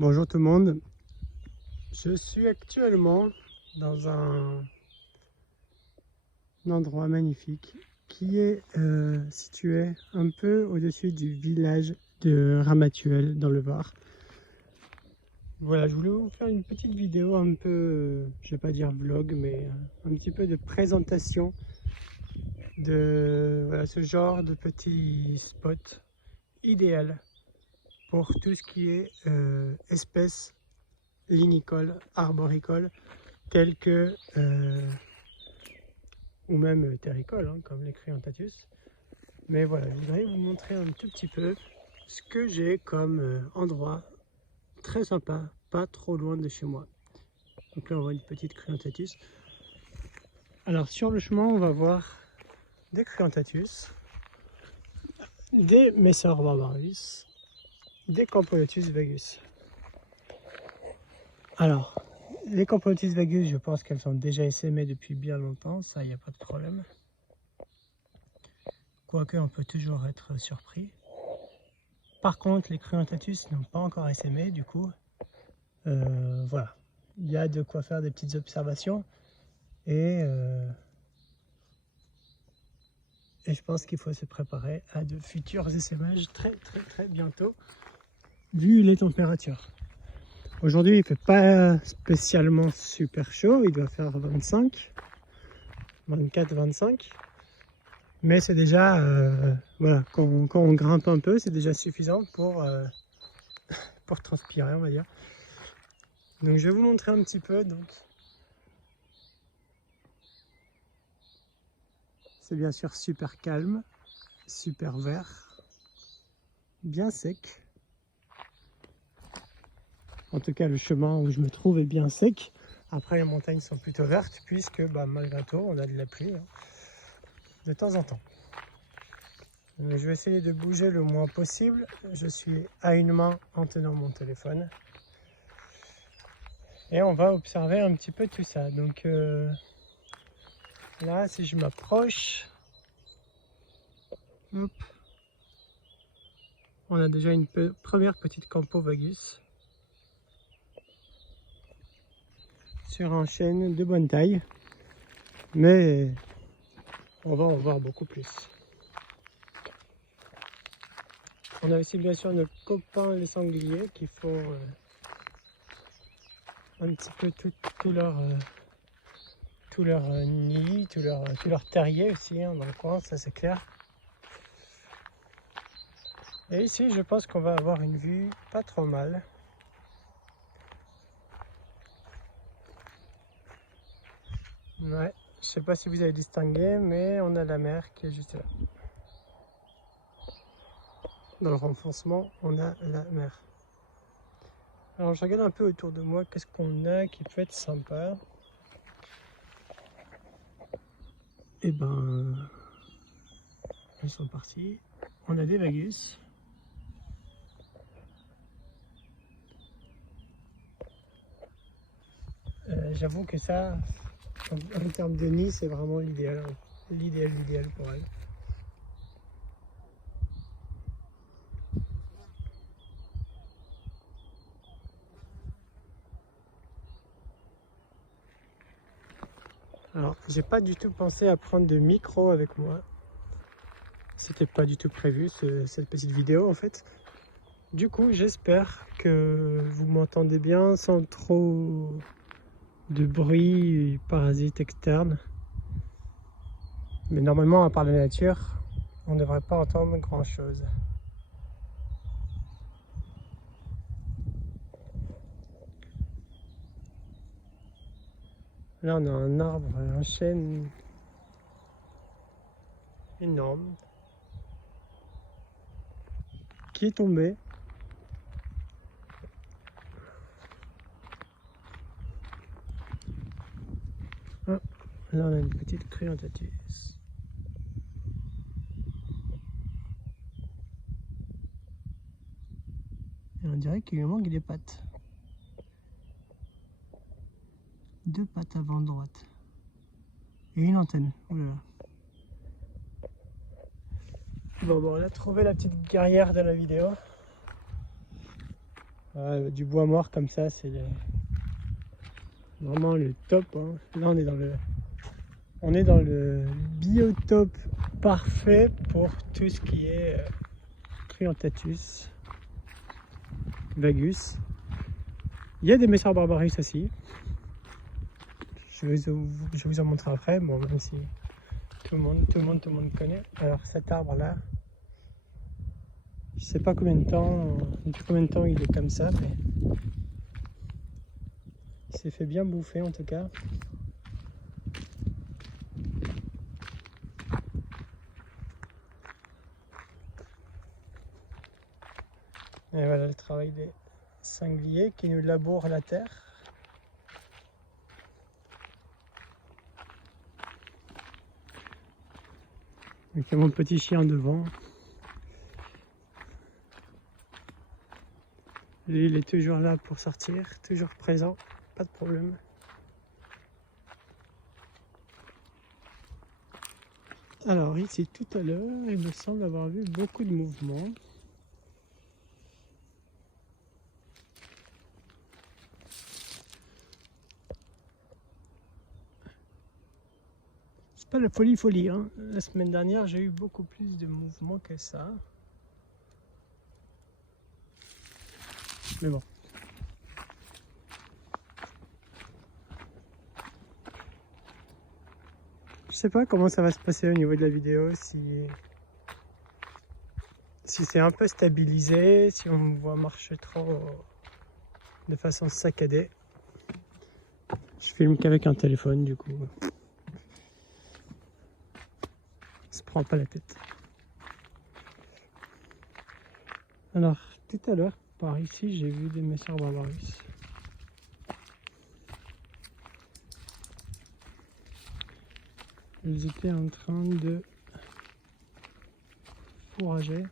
Bonjour tout le monde, je suis actuellement dans un endroit magnifique qui est situé un peu au-dessus du village de Ramatuelle dans le Var. Voilà, je voulais vous faire une petite vidéo un peu, je vais pas dire vlog, mais un petit peu de présentation de voilà, ce genre de petit spot idéal pour tout ce qui est espèces linicoles, arboricoles, tels que ou même terricoles, hein, comme les Cryanthatus. Mais voilà, je voudrais vous montrer un tout petit peu ce que j'ai comme endroit très sympa, pas trop loin de chez moi. Donc là, on voit une petite Cryanthatus. Alors, sur le chemin, on va voir des Cryanthatus, des Messor barbarus, des Camponotus vagus. Alors, les Camponotus vagus, je pense qu'elles sont déjà essaimées depuis bien longtemps, ça, il n'y a pas de problème. Quoique, on peut toujours être surpris. Par contre, les Cryanthatus n'ont pas encore essaimé, du coup, voilà. Il y a de quoi faire des petites observations et je pense qu'il faut se préparer à de futurs essaimages très bientôt, vu les températures. Aujourd'hui, il ne fait pas spécialement super chaud, il doit faire 25, 24, 25. Mais c'est déjà, voilà, quand on grimpe un peu, c'est déjà suffisant pour transpirer, on va dire. Donc je vais vous montrer un petit peu. Donc, c'est bien sûr super calme, super vert, bien sec. En tout cas, le chemin où je me trouve est bien sec. Après, les montagnes sont plutôt vertes puisque malgré tout, on a de la pluie de temps en temps. Mais je vais essayer de bouger le moins possible. Je suis à une main en tenant mon téléphone. Et on va observer un petit peu tout ça. Donc là, si je m'approche, on a déjà une première petite Campo vagus sur un chêne de bonne taille. Mais on va en voir beaucoup plus. On a aussi bien sûr nos copains les sangliers qui font un petit peu tout leur nid, tout leur terrier aussi hein, dans le coin, ça c'est clair. Et ici je pense qu'on va avoir une vue pas trop mal. Ouais, je sais pas si vous avez distingué, mais on a la mer qui est juste là. Dans le renfoncement, on a la mer. Alors je regarde un peu autour de moi, qu'est-ce qu'on a qui peut être sympa. Et ils sont partis. On a des vagus. J'avoue que ça, en termes de nid, c'est vraiment l'idéal pour elle. Alors, j'ai pas du tout pensé à prendre de micro avec moi. C'était pas du tout prévu cette petite vidéo en fait. Du coup, j'espère que vous m'entendez bien sans trop de bruit parasites externes. Mais normalement, à part la nature, on ne devrait pas entendre grand chose. Là, on a un arbre, un chêne énorme qui est tombé. Ah, là, on a une petite Cryanthatus. Et on dirait qu'il lui manque des pattes. 2 pattes avant droite. Et une antenne. Oulala. Bon, on a trouvé la petite guerrière de la vidéo. Du bois mort comme ça, c'est vraiment le top, hein. Là on est dans le biotope parfait pour tout ce qui est Trianthatus vagus. Il y a des Messor barbarus aussi. Je vous en montrerai après, bon, même si tout le monde connaît. Alors cet arbre là, je sais pas depuis combien de temps il est comme ça, mais il s'est fait bien bouffer en tout cas. Et voilà le travail des sangliers qui nous labourent la terre. Il y a mon petit chien devant. Lui, il est toujours là pour sortir, toujours présent, pas de problème. Alors ici, tout à l'heure, il me semble avoir vu beaucoup de mouvements. C'est pas la folie, hein. La semaine dernière, j'ai eu beaucoup plus de mouvements que ça. Mais bon. Je sais pas comment ça va se passer au niveau de la vidéo, si c'est un peu stabilisé, si on me voit marcher trop de façon saccadée. Je filme qu'avec un téléphone, du coup. On se prend pas la tête. Alors, tout à l'heure, par ici, j'ai vu des Messor barbarus. Ils étaient en train de fourrager.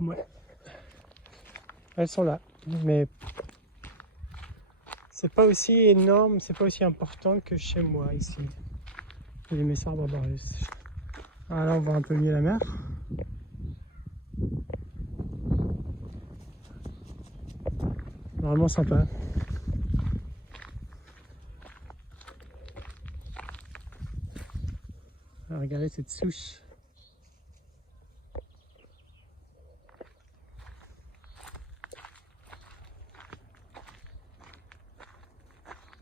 Ouais. Elles sont là, mais c'est pas aussi énorme, c'est pas aussi important que chez moi ici. Les Messor barbarus. Ah, là on voit un peu mieux la mer. Vraiment sympa. Alors, regardez cette souche.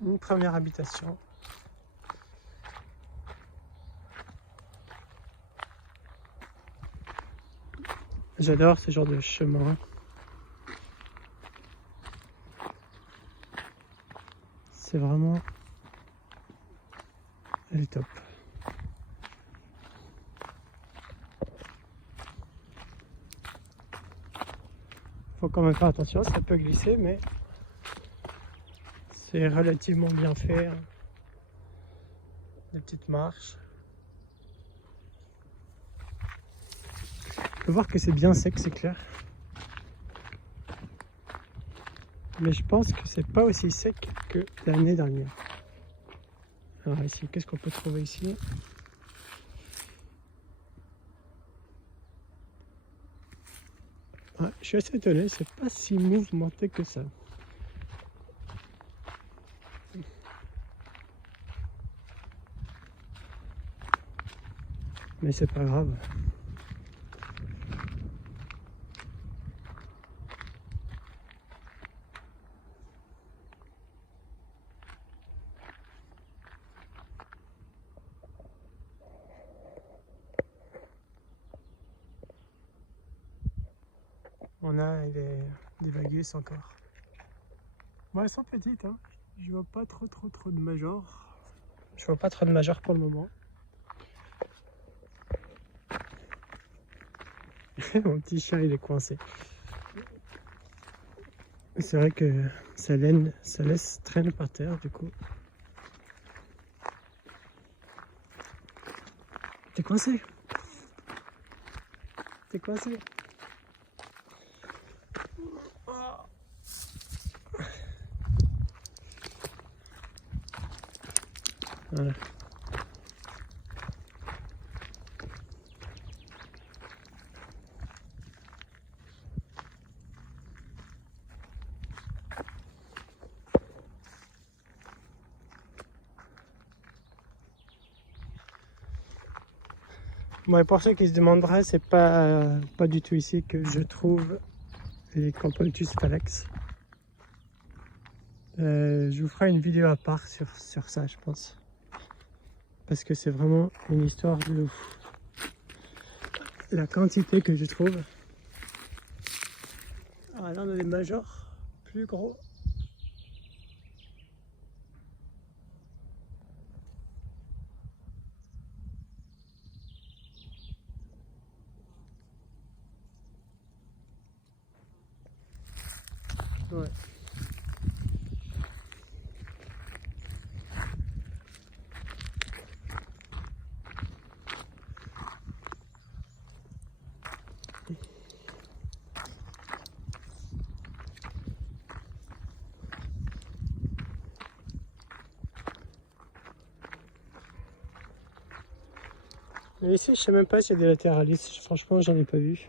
Une première habitation. J'adore ce genre de chemin. C'est vraiment le top. Faut quand même faire attention, ça peut glisser, mais c'est relativement bien fait. Hein. Des petites marches. On peut voir que c'est bien sec, c'est clair. Mais je pense que c'est pas aussi sec que l'année dernière. Alors ici, qu'est-ce qu'on peut trouver ici? Ouais, je suis assez étonné, c'est pas si mouvementé que ça. Mais c'est pas grave. On a des vagus encore. Bon, elles sont petites, hein. Je vois pas trop de majors. Je vois pas trop de majors pour le moment. Mon petit chien, il est coincé. C'est vrai que sa laine, ça laisse traîner par terre, du coup. T'es coincé. T'es coincé. Voilà. Bon, et pour ceux qui se demanderaient, c'est pas du tout ici que je trouve les Camponotus phallax. Je vous ferai une vidéo à part sur ça, je pense. Parce que c'est vraiment une histoire de ouf. La quantité que je trouve. Ah, là, on a des majors plus gros. Ouais. Mais ici, je sais même pas s'il y a des lateralis. Franchement, j'en ai pas vu.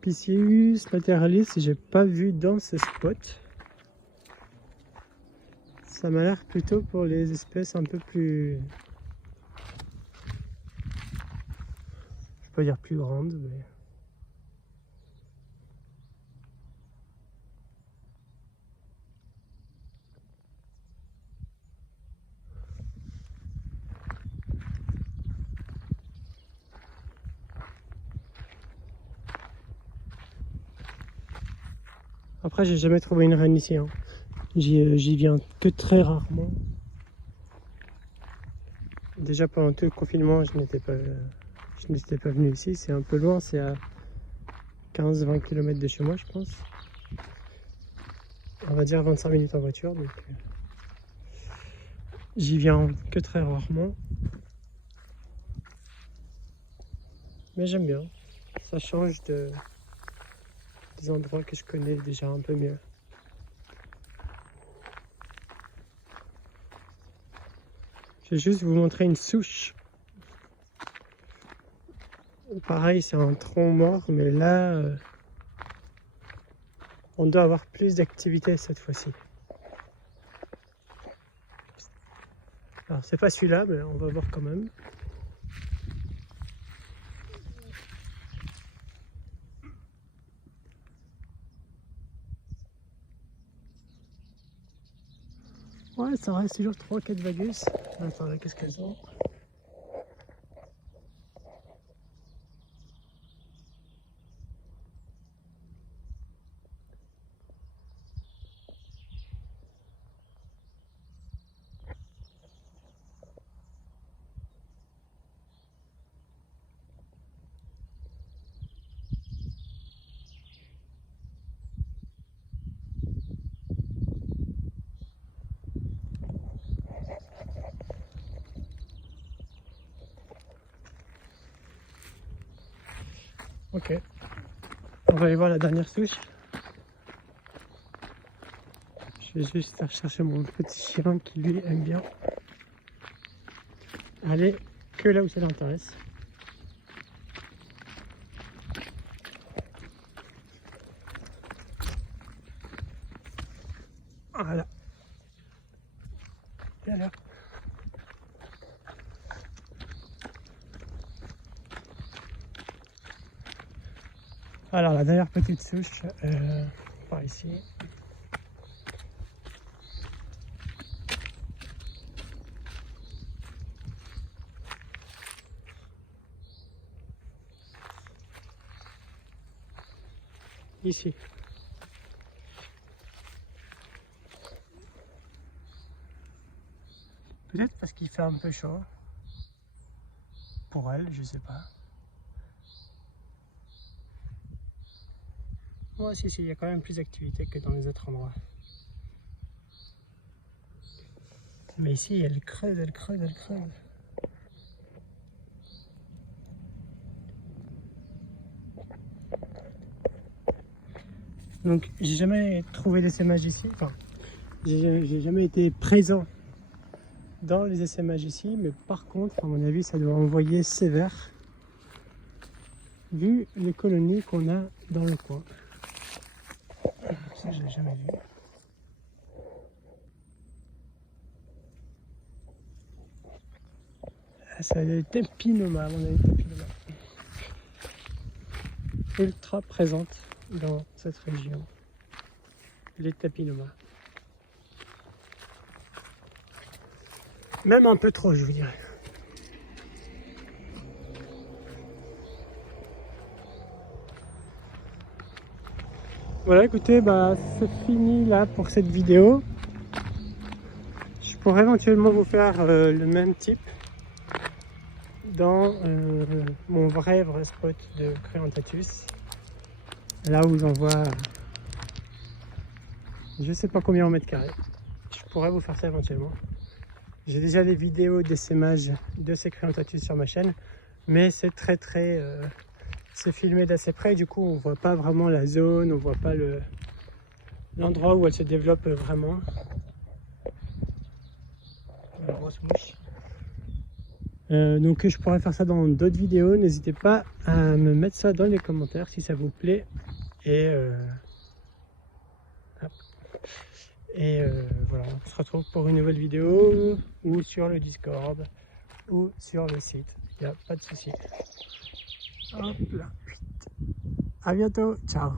Piscius lateralis, j'ai pas vu dans ce spot. Ça m'a l'air plutôt pour les espèces un peu plus... Je peux pas dire plus grandes, mais... Après, j'ai jamais trouvé une reine ici. Hein. J'y viens que très rarement. Déjà pendant tout le confinement, je n'étais pas venu ici. C'est un peu loin, c'est à 15-20 km de chez moi, je pense. On va dire 25 minutes en voiture. Donc, j'y viens que très rarement. Mais j'aime bien. Ça change des endroits que je connais déjà un peu mieux. Je vais juste vous montrer une souche. Pareil, c'est un tronc mort, mais là, on doit avoir plus d'activité cette fois-ci. Alors, c'est pas celui-là, mais on va voir quand même. Ouais, ça reste toujours 3-4 vagus. Attends, qu'est-ce qu'elles ont? Ok. On va aller voir la dernière souche. Je vais juste faire chercher mon petit chien qui lui aime bien aller que là où ça l'intéresse. Voilà. Et alors. Alors la dernière petite souche, par ici. Ici. Peut-être parce qu'il fait un peu chaud. Pour elle, je sais pas. Moi, si, il y a quand même plus d'activité que dans les autres endroits. Mais ici, elle creuse, elle creuse, elle creuse. Donc, j'ai jamais trouvé d'essaimage ici. Enfin, j'ai jamais été présent dans les essaimages ici. Mais par contre, à mon avis, ça doit envoyer sévère. Vu les colonies qu'on a dans le coin. Ça, je l'ai jamais vu. C'est des Tepinoma, on a des Tepinoma. Ultra présentes dans cette région. Les Tepinoma. Même un peu trop, je vous dirais. Voilà, écoutez, c'est fini là pour cette vidéo. Je pourrais éventuellement vous faire le même type dans mon vrai spot de Créantatus. Là où j'en vois je sais pas combien en mètres carrés. Je pourrais vous faire ça éventuellement. J'ai déjà des vidéos d'essaimage de ces Créantatus sur ma chaîne, mais c'est c'est filmé d'assez près, du coup on voit pas vraiment la zone, on voit pas l'endroit où elle se développe vraiment. Une grosse mouche. Donc je pourrais faire ça dans d'autres vidéos, n'hésitez pas à me mettre ça dans les commentaires si ça vous plaît. Et voilà, on se retrouve pour une nouvelle vidéo, ou sur le Discord, ou sur le site, il n'y a pas de souci. Hop là, à bientôt, ciao.